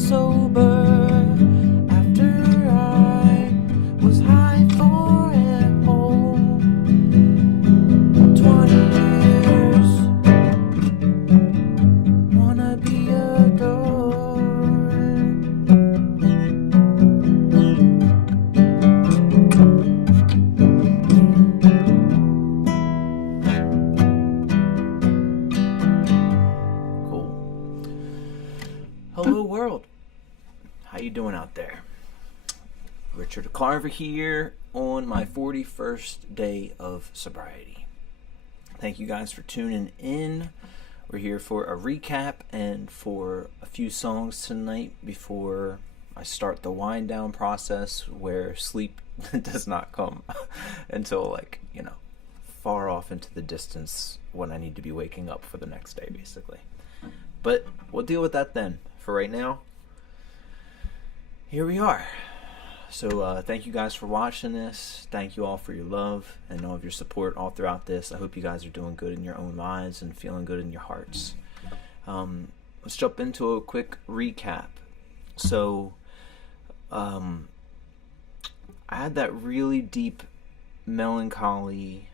sober after I was high for a whole 20 years. Wanna be adored. Cool. Hello world. How you doing out there? Richard Carver here on my 41st day of sobriety. Thank you guys for tuning in. We're here for a recap and for a few songs tonight before I start the wind down process where sleep does not come until far off into the distance when I need to be waking up for the next day basically. But we'll deal with that then. For right now, here we are. So thank you guys for watching this. Thank you all for your love and all of your support all throughout this. I hope you guys are doing good in your own lives and feeling good in your hearts. Let's jump into a quick recap. So I had that really deep melancholy,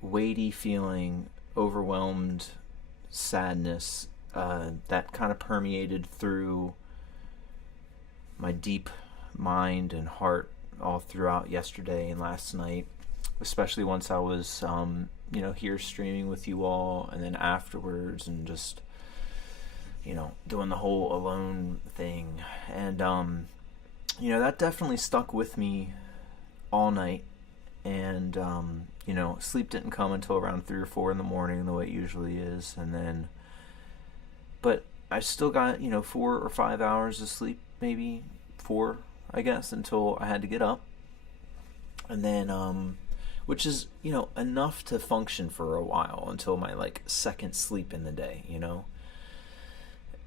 weighty feeling, overwhelmed sadness that kind of permeated through my deep mind and heart all throughout yesterday and last night, especially once I was here streaming with you all, and then afterwards, and just doing the whole alone thing. And that definitely stuck with me all night. And sleep didn't come until around 3 or 4 in the morning, the way it usually is. And then but I still got 4 or 5 hours of sleep, maybe 4, I guess, until I had to get up. And then which is enough to function for a while until my second sleep in the day.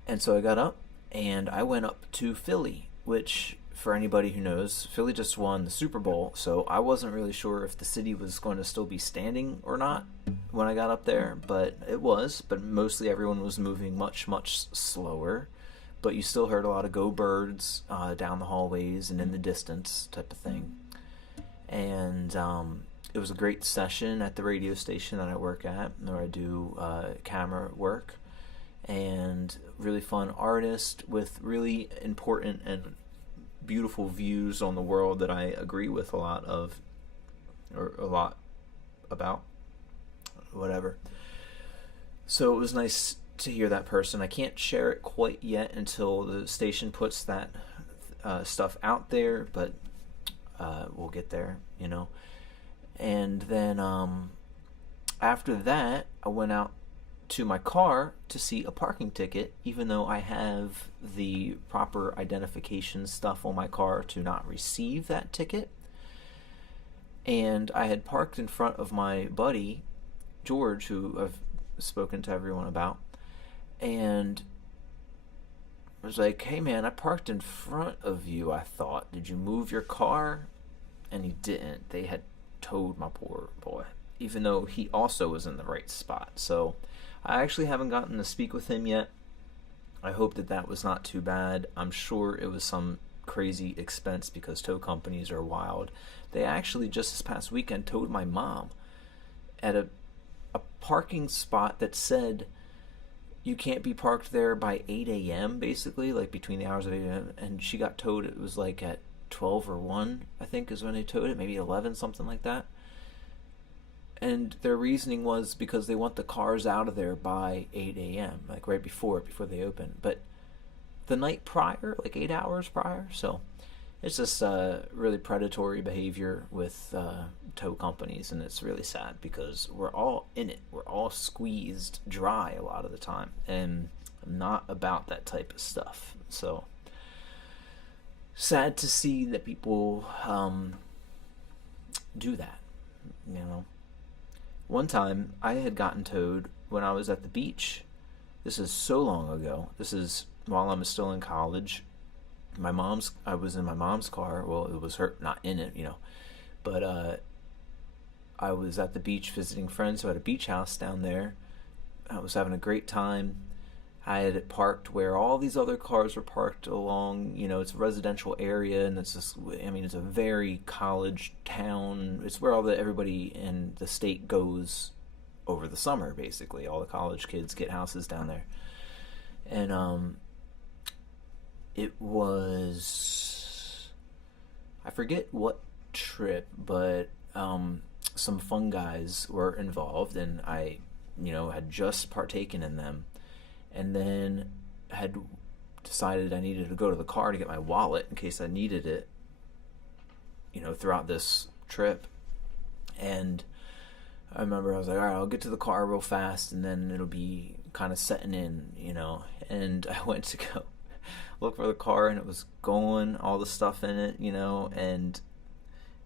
And so I got up and I went up to Philly, which, for anybody who knows, Philly just won the Super Bowl, so I wasn't really sure if the city was going to still be standing or not when I got up there, but it was. But mostly everyone was moving much, much slower, but you still heard a lot of Go Birds down the hallways and in the distance type of thing. And it was a great session at the radio station that I work at, where I do camera work, and really fun artist with really important and beautiful views on the world that I agree with a lot about, whatever. So it was nice to hear that person. I can't share it quite yet until the station puts that stuff out there, but we'll get there, And then after that, I went out to my car to see a parking ticket, even though I have the proper identification stuff on my car to not receive that ticket. And I had parked in front of my buddy George, who I've spoken to everyone about, and I was like, hey man, I parked in front of you, I thought. Did you move your car? And he didn't. They had towed my poor boy, even though he also was in the right spot. So I actually haven't gotten to speak with him yet. I hope that was not too bad. I'm sure it was some crazy expense because tow companies are wild. They actually just this past weekend towed my mom at a parking spot that said you can't be parked there by 8 a.m. basically, between the hours of 8 a.m. And she got towed, it was at 12 or 1, I think, is when they towed it, maybe 11, something like that. And their reasoning was because they want the cars out of there by 8 a.m., right before they open. But the night prior, 8 hours prior. So it's just really predatory behavior with tow companies, and it's really sad because we're all in it. We're all squeezed dry a lot of the time, and I'm not about that type of stuff. So sad to see that people do that, One time, I had gotten towed when I was at the beach. This is so long ago. This is while I was still in college. I was in my mom's car. Well, it was her, not in it, But I was at the beach visiting friends who had a beach house down there. I was having a great time. I had it parked where all these other cars were parked along, it's a residential area, and it's just, it's a very college town. It's where everybody in the state goes over the summer, basically. All the college kids get houses down there. And it was, I forget what trip, but some fun guys were involved, and I, had just partaken in them, and then had decided I needed to go to the car to get my wallet in case I needed it, throughout this trip. And I remember I was like, all right, I'll get to the car real fast, and then it'll be kind of setting in, and I went to go look for the car, and it was going, all the stuff in it, and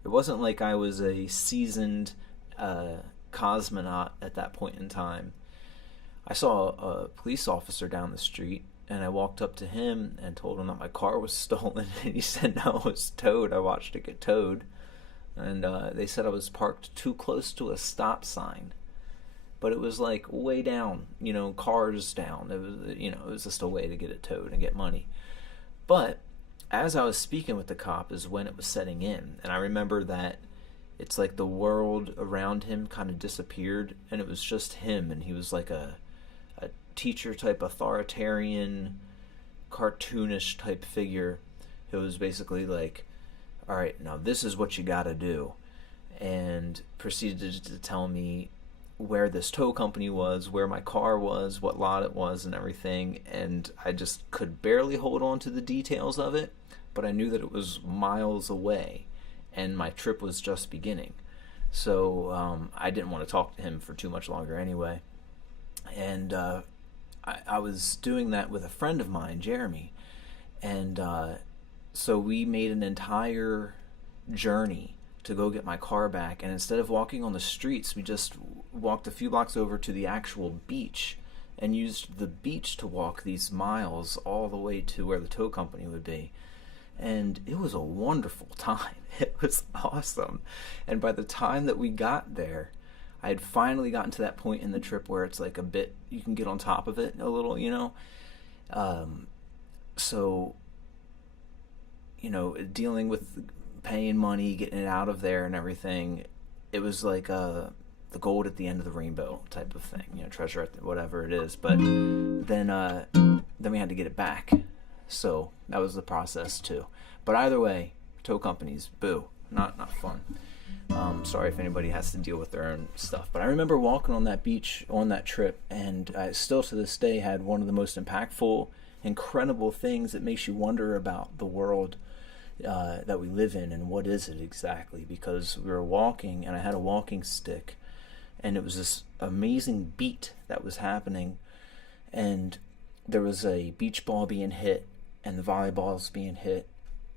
it wasn't like I was a seasoned cosmonaut at that point in time. I saw a police officer down the street, and I walked up to him and told him that my car was stolen, and he said no, it was towed. I watched it get towed, and they said I was parked too close to a stop sign, but it was like way down, cars down. It was, it was just a way to get it towed and get money. But as I was speaking with the cop is when it was setting in, and I remember that it's like the world around him kind of disappeared, and it was just him, and he was like a teacher type, authoritarian, cartoonish type figure. It was basically like, all right, now this is what you gotta do, and proceeded to tell me where this tow company was, where my car was, what lot it was, and everything. And I just could barely hold on to the details of it, but I knew that it was miles away, and my trip was just beginning. So I didn't want to talk to him for too much longer anyway. And I was doing that with a friend of mine, Jeremy, and so we made an entire journey to go get my car back, and instead of walking on the streets, we just walked a few blocks over to the actual beach and used the beach to walk these miles all the way to where the tow company would be. And it was a wonderful time. It was awesome. And by the time that we got there, I had finally gotten to that point in the trip where it's like a bit, you can get on top of it a little, so, dealing with paying money, getting it out of there and everything, it was like the gold at the end of the rainbow type of thing, treasure at whatever it is. But then we had to get it back. So that was the process too. But either way, tow companies, boo, not fun. Sorry if anybody has to deal with their own stuff. But I remember walking on that beach on that trip, and I still to this day had one of the most impactful, incredible things that makes you wonder about the world that we live in and what is it exactly. Because we were walking, and I had a walking stick, and it was this amazing beat that was happening, and there was a beach ball being hit, and the volleyballs being hit,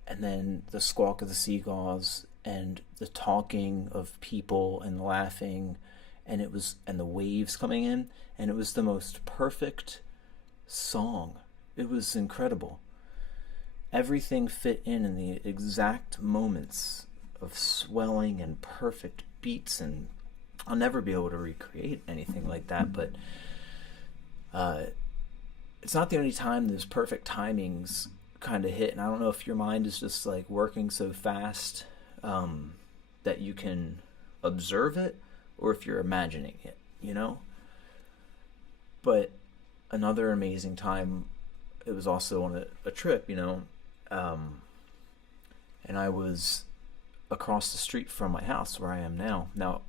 and then the squawk of the seagulls, and the talking of people and laughing, and the waves coming in, and it was the most perfect song. It was incredible. Everything fit in the exact moments of swelling and perfect beats, and I'll never be able to recreate anything like that, but it's not the only time those perfect timings kind of hit. And I don't know if your mind is just like working so fast that you can observe it, or if you're imagining it, But another amazing time, it was also on a trip, and I was across the street from my house where I am now. Now,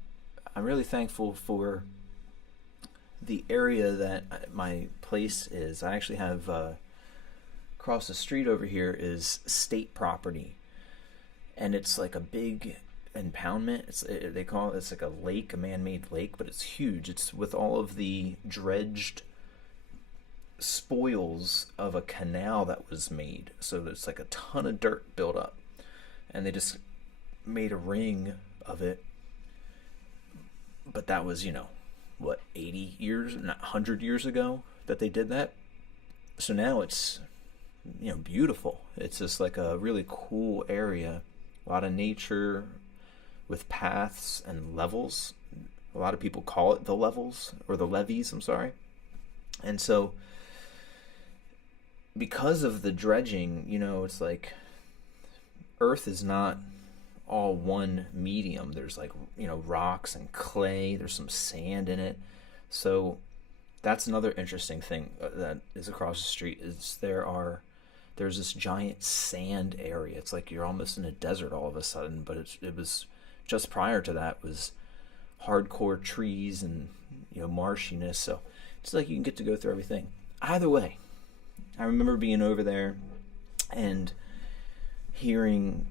I'm really thankful for the area that my place is. I actually have across the street over here is state property, and it's like a big impoundment. They call it's like a lake, a man-made lake, but it's huge. It's with all of the dredged spoils of a canal that was made. So there's like a ton of dirt built up, and they just made a ring of it. But that was, 80 years, not 100 years ago that they did that. So now it's, beautiful. It's just like a really cool area. A lot of nature with paths and levels. A lot of people call it the levels, or the levees, I'm sorry. And so because of the dredging, it's like Earth is not all one medium. There's like, rocks and clay, there's some sand in it. So that's another interesting thing that is across the street is there's this giant sand area. It's like you're almost in a desert all of a sudden, but it was just prior to that was hardcore trees and marshiness. So it's like you can get to go through everything. Either way, I remember being over there and hearing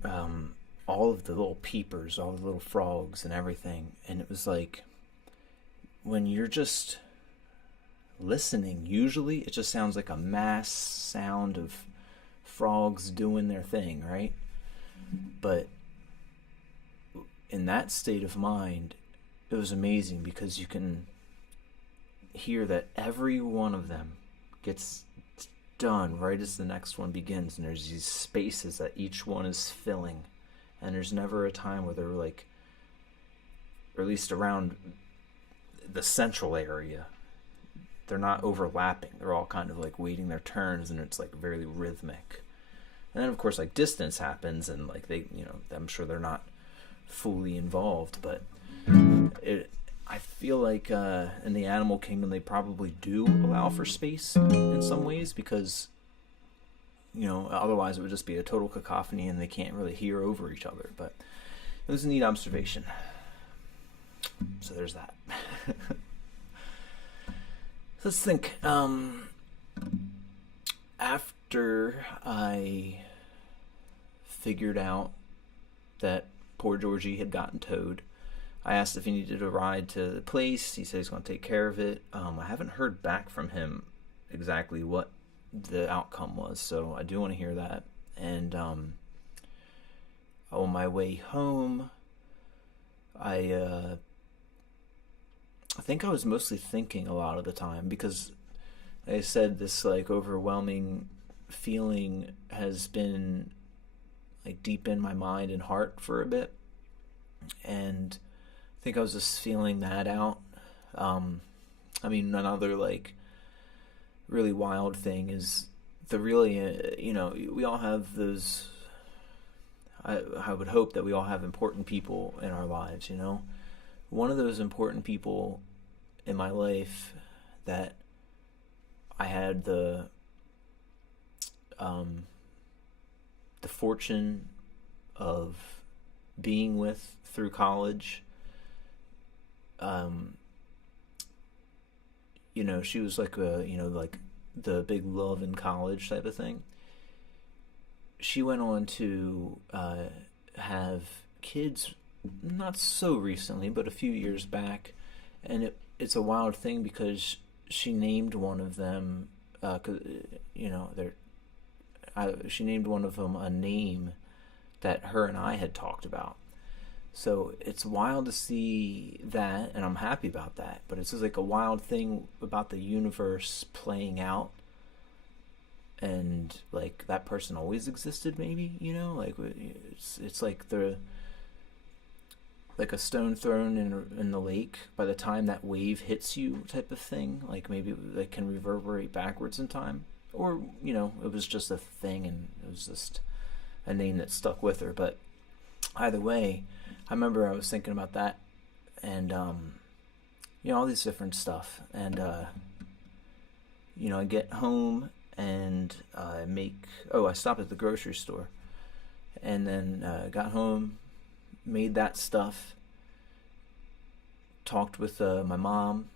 all of the little peepers, all the little frogs and everything, and it was like when you're just listening, usually it just sounds like a mass sound of frogs doing their thing, right? But in that state of mind, it was amazing because you can hear that every one of them gets done right as the next one begins, and there's these spaces that each one is filling, and there's never a time where they're like, or at least around the central area, they're not overlapping. They're all kind of like waiting their turns, and it's like very rhythmic. And then of course like distance happens, and like they, I'm sure they're not fully involved, but I feel like in the animal kingdom they probably do allow for space in some ways, because otherwise it would just be a total cacophony and they can't really hear over each other. But it was a neat observation. So there's that. Let's think. After I figured out that poor Georgie had gotten towed, I asked if he needed a ride to the place. He said he's going to take care of it. I haven't heard back from him exactly what the outcome was, so I do want to hear that. And on my way home, I think I was mostly thinking a lot of the time, because like I said, this like overwhelming feeling has been like deep in my mind and heart for a bit, and I think I was just feeling that out. Another like really wild thing is the really we all have those. I would hope that we all have important people in our lives. One of those important people in my life that I had the fortune of being with through college. She was like like the big love in college type of thing. She went on to have kids not so recently, but a few years back, and it's a wild thing because she named one of them, she named one of them a name that her and I had talked about. So it's wild to see that, and I'm happy about that. But it's just like a wild thing about the universe playing out, and like that person always existed. Maybe like it's like like a stone thrown in the lake. By the time that wave hits you, type of thing. Like maybe it can reverberate backwards in time, or it was just a thing, and it was just a name that stuck with her. But either way, I remember I was thinking about that, and all these different stuff, and I get home and I stopped at the grocery store, and then got home, made that stuff, talked with my mom,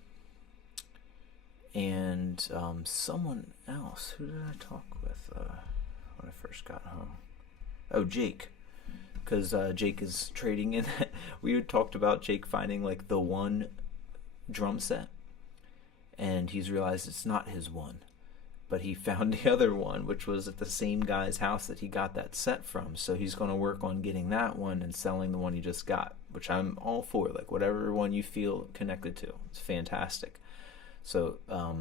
and someone else. Who did I talk with when I first got home? Oh, Jake. Because Jake is trading in. We had talked about Jake finding like the one drum set, and he's realized it's not his one, but he found the other one, which was at the same guy's house that he got that set from. So he's going to work on getting that one and selling the one he just got, which I'm all for. Like whatever one you feel connected to, it's fantastic. So I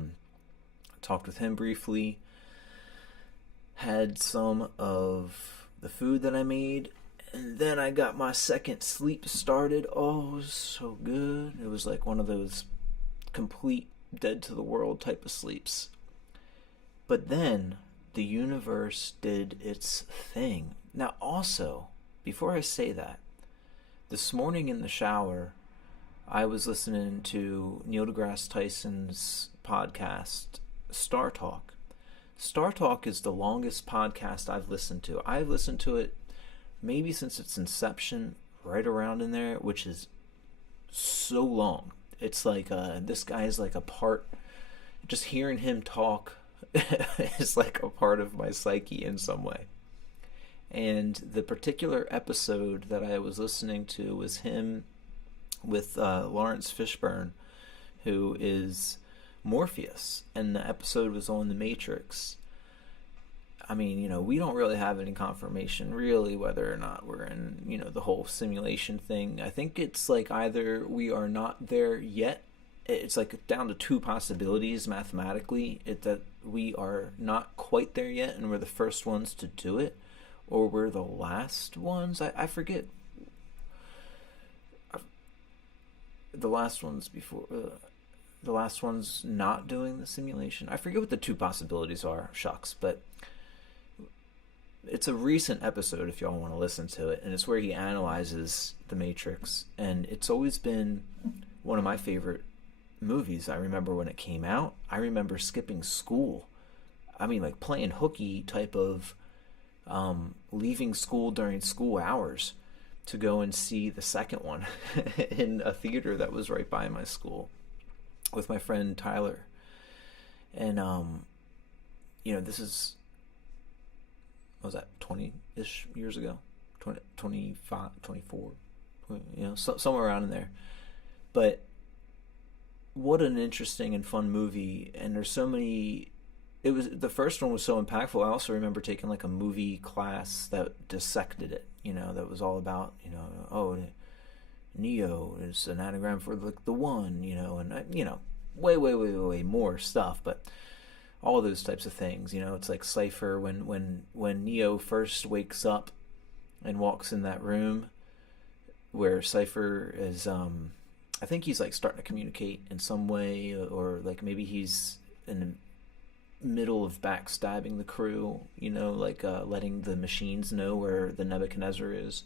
talked with him briefly, had some of the food that I made, and then I got my second sleep started. Oh, it was so good. It was like one of those complete dead to the world type of sleeps. But then the universe did its thing. Now, also, before I say that, this morning in the shower, I was listening to Neil deGrasse Tyson's podcast, Star Talk. Star Talk is the longest podcast I've listened to. I've listened to it maybe since its inception, right around in there, which is so long. It's like this guy is like a part. Just hearing him talk is like a part of my psyche in some way. And the particular episode that I was listening to was him with Lawrence Fishburne, who is Morpheus, and the episode was on the Matrix. I mean, we don't really have any confirmation really whether or not we're in, the whole simulation thing. I think it's like either we are not there yet. It's like down to two possibilities mathematically. That we are not quite there yet and we're the first ones to do it, or we're the last ones. I forget. The last ones before... the last one's not doing the simulation. I forget what the two possibilities are. Shucks. But it's a recent episode if y'all want to listen to it. And it's where he analyzes The Matrix. And it's always been one of my favorite movies. I remember when it came out. I remember skipping school. I mean, like playing hooky type of leaving school during school hours to go and see the second one in a theater that was right by my school with my friend Tyler. And this is, what was that, 20-ish years ago, 20, 25, 24, somewhere around in there. But what an interesting and fun movie. And there's so many... the first one was so impactful. I also remember taking like a movie class that dissected it, that was all about, Neo is an anagram for the one, and way more stuff, but all those types of things, it's like Cypher when Neo first wakes up and walks in that room where Cypher is, I think he's like starting to communicate in some way, or like maybe he's in the middle of backstabbing the crew, letting the machines know where the Nebuchadnezzar is.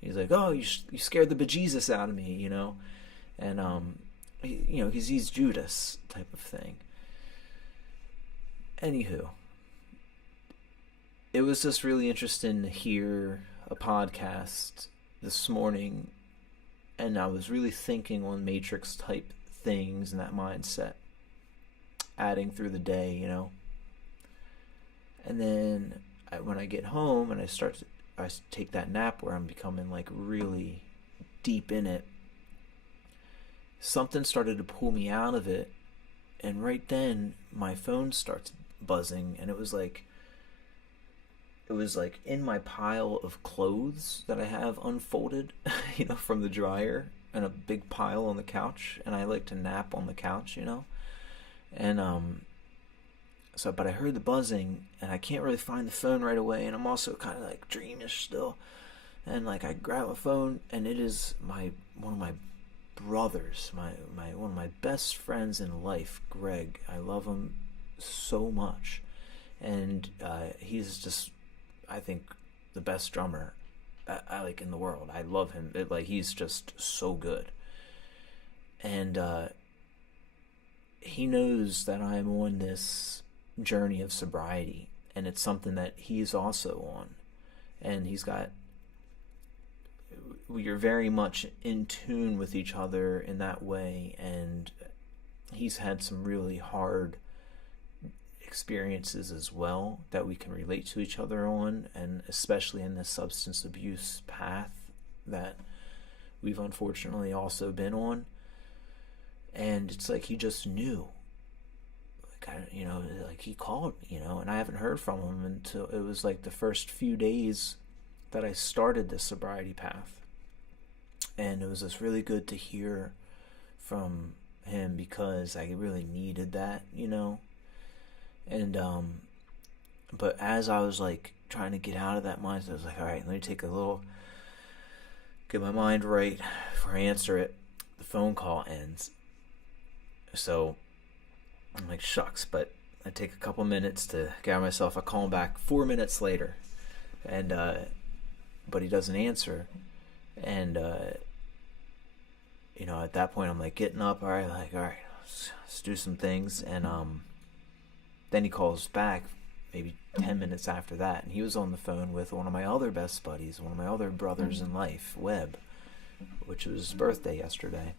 He's like, oh, you scared the bejesus out of me, and he's Judas type of thing. Anywho, it was just really interesting to hear a podcast this morning, and I was really thinking on Matrix type things and that mindset, adding through the day, and then when I get home and I take that nap where I'm becoming like really deep in it, something started to pull me out of it, and right then my phone starts buzzing, and it was like in my pile of clothes that I have unfolded, from the dryer, and a big pile on the couch, and I like to nap on the couch, and but I heard the buzzing, and I can't really find the phone right away, and I'm also kind of like dreamish still, and like I grab a phone, and it is one of my brothers, one of my best friends in life, Greg. I love him so much, and he's just, I think, the best drummer I like in the world. I love him. He's just so good, and he knows that I'm on this journey of sobriety, and it's something that he's also on, and we're very much in tune with each other in that way, and he's had some really hard experiences as well that we can relate to each other on, and especially in this substance abuse path that we've unfortunately also been on. And it's like he just knew, he called me, and I haven't heard from him until it was like the first few days that I started this sobriety path. And it was just really good to hear from him because I really needed that, And but as I was like trying to get out of that mindset, I was like, all right, let me get my mind right before I answer it. The phone call ends. So I'm like, shucks, but I take a couple minutes to gather myself. I call him back 4 minutes later, and but he doesn't answer. And at that point, I'm like getting up. All right, let's do some things. And then he calls back maybe 10 minutes after that, and he was on the phone with one of my other best buddies, one of my other brothers in life, Webb, which was his birthday yesterday.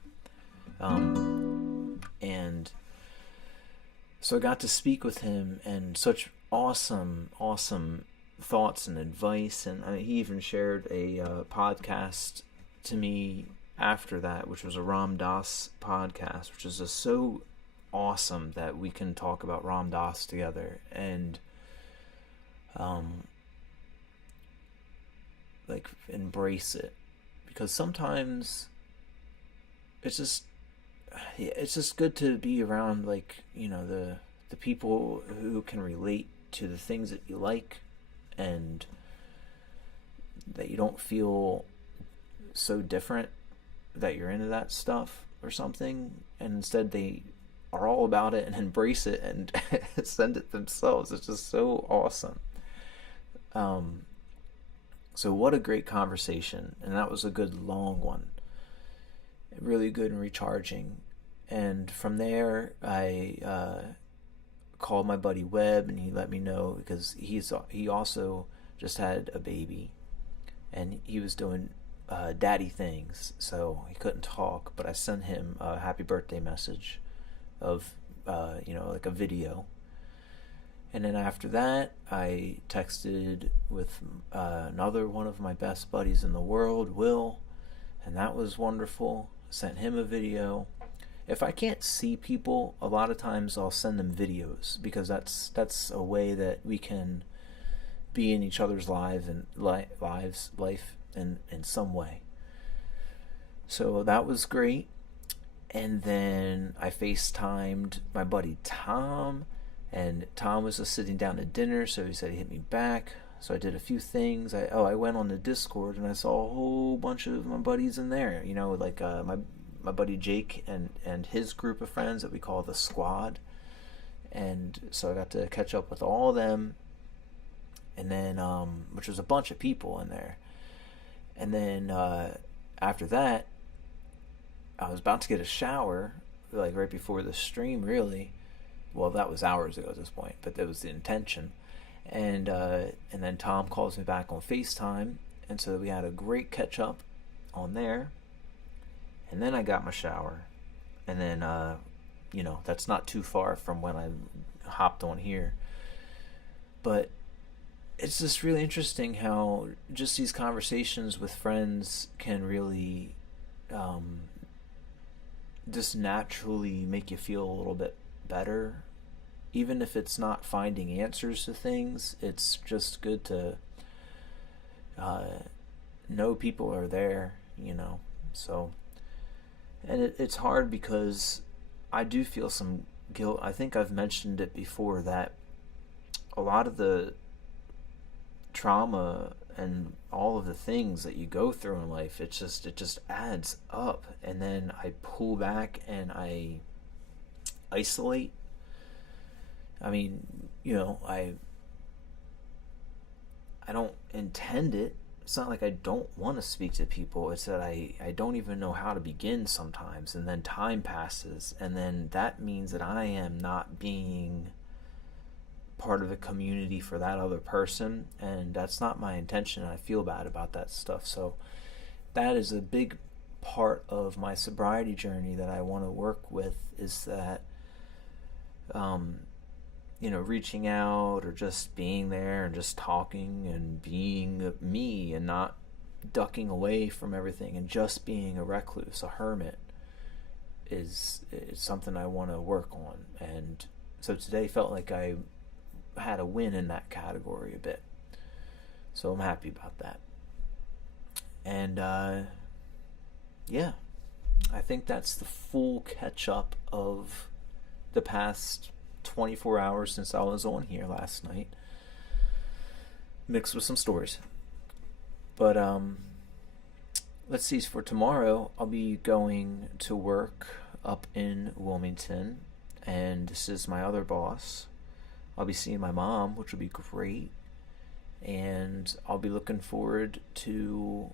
And so I got to speak with him, and such awesome thoughts and advice. And he even shared a podcast to me after that, which was a Ram Dass podcast, which is just so awesome that we can talk about Ram Dass together. And embrace it, because sometimes it's just good to be around the people who can relate to the things that you like, and that you don't feel so different that you're into that stuff or something, and instead they are all about it and embrace it and send it themselves. It's just so awesome. So what a great conversation, and that was a good long one, really good and recharging. And from there, I called my buddy Webb, and he let me know, because he also just had a baby, and he was doing daddy things, so he couldn't talk. But I sent him a happy birthday message of like a video. And then after that, I texted with another one of my best buddies in the world, Will, and that was wonderful. Sent him a video. If I can't see people, a lot of times I'll send them videos, because that's a way that we can be in each other's life in some way. So that was great. And then I FaceTimed my buddy Tom, and Tom was just sitting down at dinner, so he said he hit me back. So I did a few things. I went on the Discord, and I saw a whole bunch of my buddies in there. My buddy Jake and his group of friends that we call the Squad. And so I got to catch up with all of them. And then, which was a bunch of people in there. And then after that, I was about to get a shower, right before the stream, really. Well, that was hours ago at this point, but that was the intention. And then Tom calls me back on FaceTime, and so we had a great catch up on there. And then I got my shower, and then that's not too far from when I hopped on here. But it's just really interesting how just these conversations with friends can really just naturally make you feel a little bit better. Even if it's not finding answers to things, it's just good to know people are there, So, and it's hard, because I do feel some guilt. I think I've mentioned it before, that a lot of the trauma and all of the things that you go through in life, it just adds up. And then I pull back and I isolate. I mean, I don't intend it. It's not like I don't want to speak to people. It's that I don't even know how to begin sometimes. And then time passes. And then that means that I am not being part of a community for that other person. And that's not my intention. I feel bad about that stuff. So that is a big part of my sobriety journey that I want to work with, is that reaching out, or just being there and just talking and being me, and not ducking away from everything and just being a recluse, a hermit, is something I want to work on. And so today felt like I had a win in that category a bit. So I'm happy about that. And I think that's the full catch up of the past 24 hours since I was on here last night, mixed with some stories. But let's see, for tomorrow I'll be going to work up in Wilmington, and this is my other boss, I'll be seeing my mom, which will be great. And I'll be looking forward to,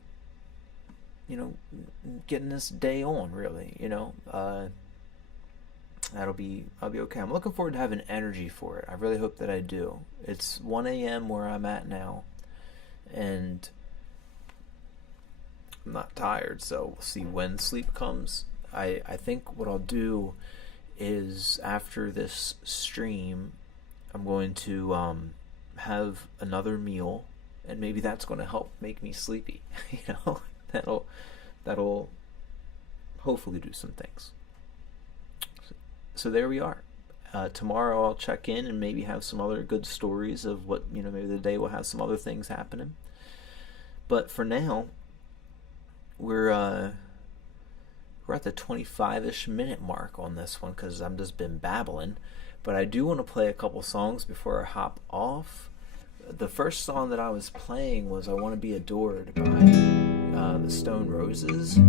getting this day on, really, I'll be okay. I'm looking forward to having energy for it. I really hope that I do. It's 1 a.m. where I'm at now, and I'm not tired, so we'll see when sleep comes. I think what I'll do is after this stream, I'm going to have another meal, and maybe that's going to help make me sleepy. That'll hopefully do some things. So there we are. Tomorrow I'll check in and maybe have some other good stories of what, maybe the day will have some other things happening. But for now, we're at the 25-ish minute mark on this one because I'm just been babbling. But I do want to play a couple songs before I hop off. The first song that I was playing was I Want to Be Adored by the Stone Roses.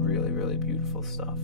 Really, really beautiful stuff.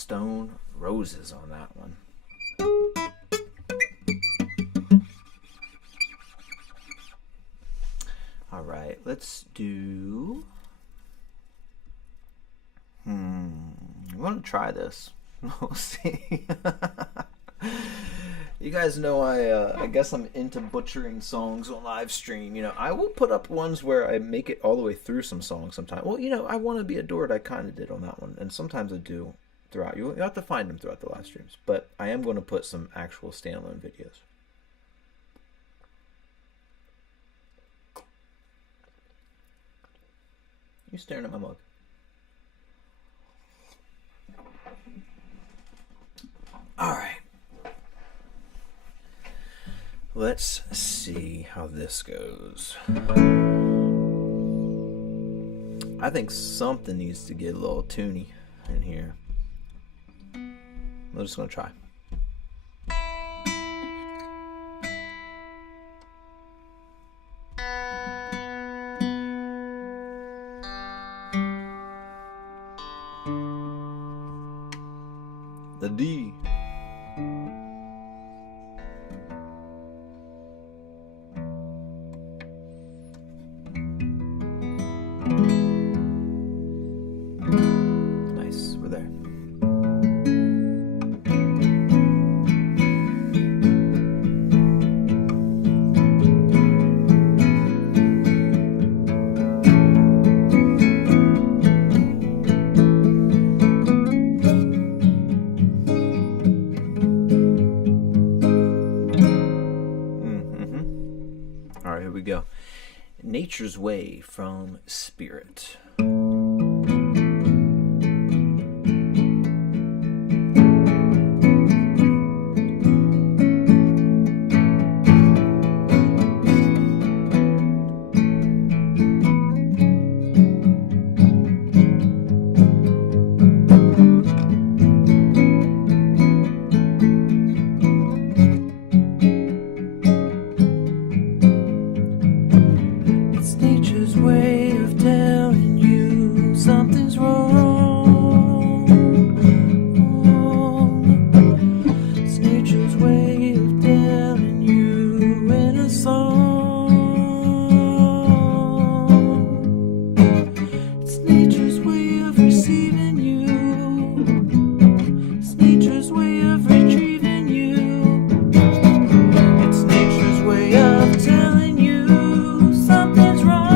Stone Roses on that one. All right, let's do. I'm gonna try this. We'll see. You guys know I guess I'm into butchering songs on live stream. You know, I will put up ones where I make it all the way through some songs sometimes. Well, you know, I Want to Be Adored, I kind of did on that one. And sometimes I do throughout. You have to find them throughout the live streams. But I am going to put some actual standalone videos. You staring at my mug. All right. Let's see how this goes. I think something needs to get a little toony in here. I'm just going to try. The D. Nice, we're there. All right, here we go. Nature's Way from Spirit. Way of telling you something's wrong. It's nature's way of telling you in a song. It's nature's way of receiving you. It's nature's way of retrieving you. It's nature's way of telling you something's wrong.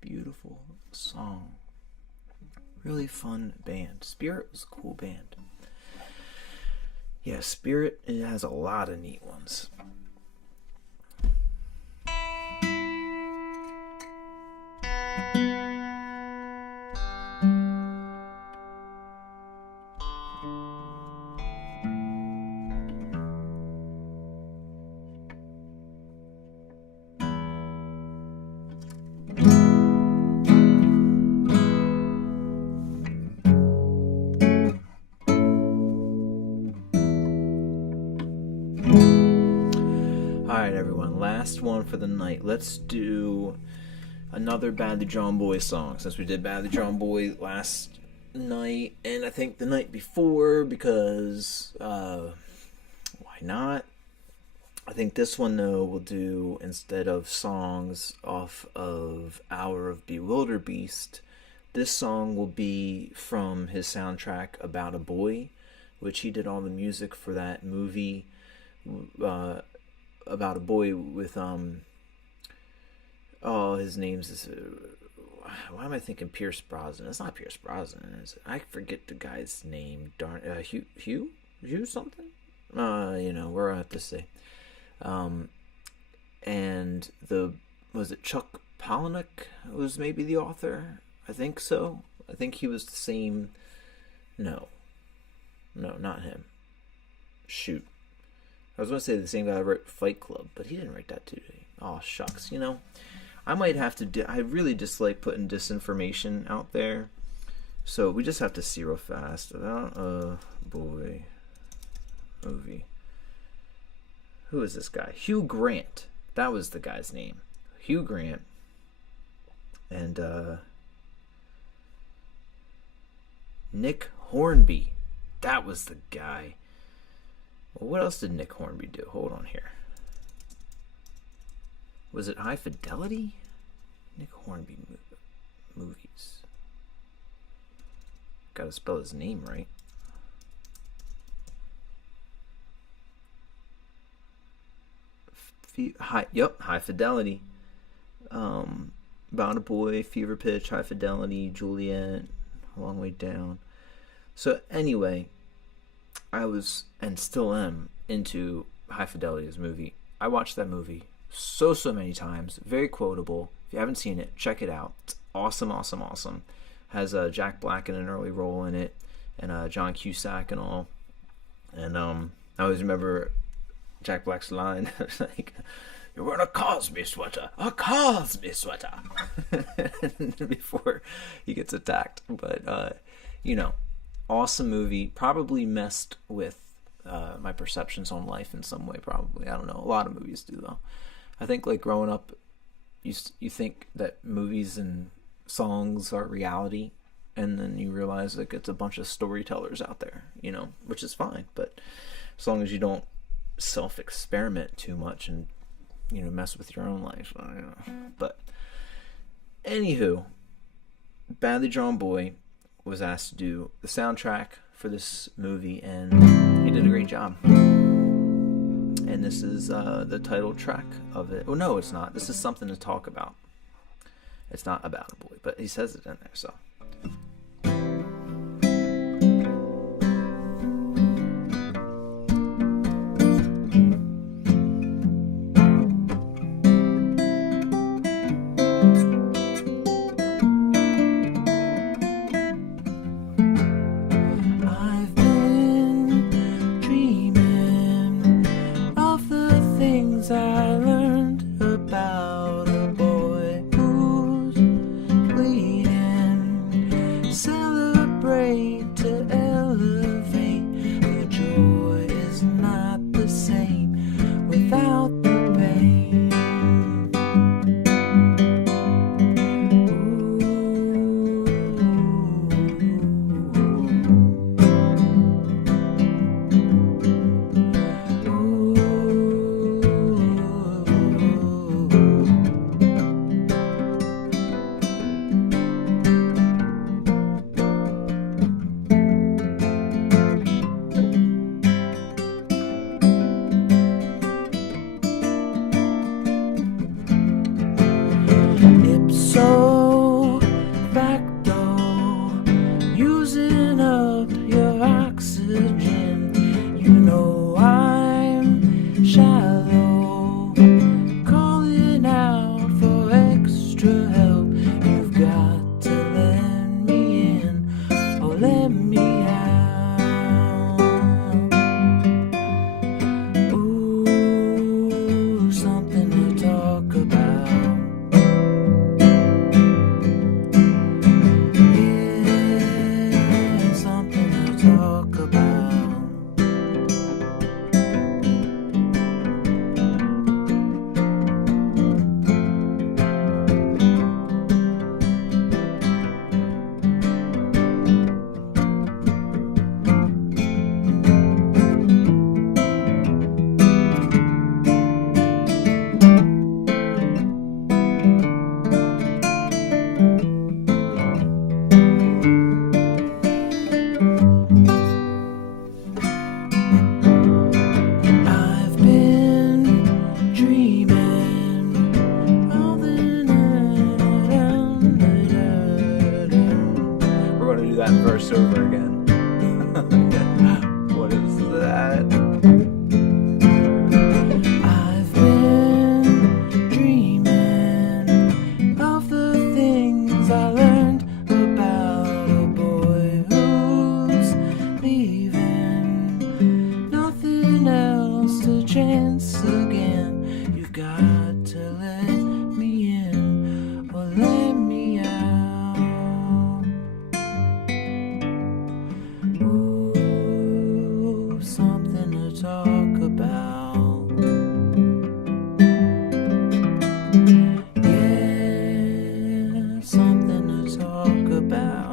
Beautiful song. Really fun band. Spirit was a cool band. Yeah, Spirit, it has a lot of neat ones. last one for the night. Let's do another Badly Drawn Boy song, since we did Badly Drawn Boy last night, and I think the night before, because why not? I think this one, though, we'll do, instead of songs off of Hour of Bewilderbeast, this song will be from his soundtrack About a Boy, which he did all the music for that movie About a Boy with his name's why am I thinking Pierce Brosnan? It's not Pierce Brosnan, is it? I forget the guy's name. Hugh something. We're gonna have to say. And was it Chuck Palahniuk was maybe the author? I think so. I think he was the same. No, not him. Shoot. I was going to say the same guy that wrote Fight Club, but he didn't write that too. Oh, shucks. I might have to I really dislike putting disinformation out there. So we just have to see real fast. About a Boy movie. Who is this guy? Hugh Grant. That was the guy's name. Hugh Grant. And Nick Hornby. That was the guy. Well, what else did Nick Hornby do? Hold on here. Was it High Fidelity? Nick Hornby movies. Gotta spell his name right. High Fidelity. About a Boy, Fever Pitch, High Fidelity, Juliet, A Long Way Down. So anyway, I was, and still am, into High Fidelity's movie. I watched that movie so many times. Very quotable. If you haven't seen it, check it out. It's awesome. Has Jack Black in an early role in it, and John Cusack and all. And I always remember Jack Black's line, like, "You're wearing a Cosby sweater, before he gets attacked. But awesome movie. Probably messed with my perceptions on life in some way. Probably, I don't know. A lot of movies do, though. I think, like, growing up, you think that movies and songs are reality, and then you realize, like, it's a bunch of storytellers out there, which is fine. But as long as you don't self-experiment too much and mess with your own life. But anywho, Badly Drawn Boy was asked to do the soundtrack for this movie, and he did a great job. And this is the title track of it. Oh no, it's not. This is Something to Talk About. It's not About a Boy, but he says it in there, so I learned about a boy who's bleeding. Celebrate to elevate. The joy is not the same without the pain. Ipso facto, using up your oxygen. You know I'm shallow, calling out for extra help. You've got to let me in, or let me out. Ooh, something to talk about. Talk about. that verse over again. What is that? I've been dreaming of the things I learned about a boy who's leaving. Nothing else to chance again. You've got to let me in or let me out. Ooh, something to talk about. Yeah, something to talk about.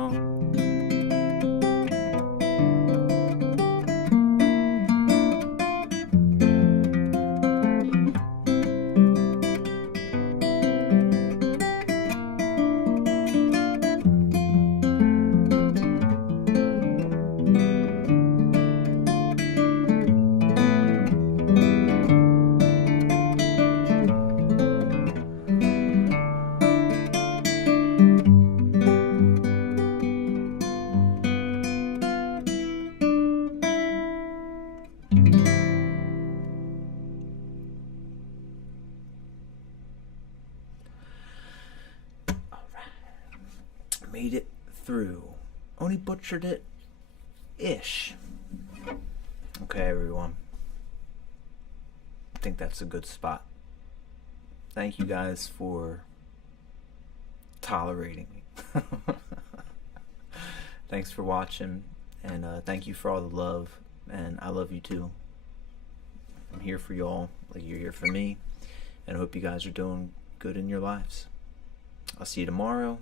Made it through. Only butchered it ish. Okay, everyone. I think that's a good spot. Thank you guys for tolerating me. Thanks for watching, and thank you for all the love, and I love you too. I'm here for y'all like you're here for me, and I hope you guys are doing good in your lives. I'll see you tomorrow.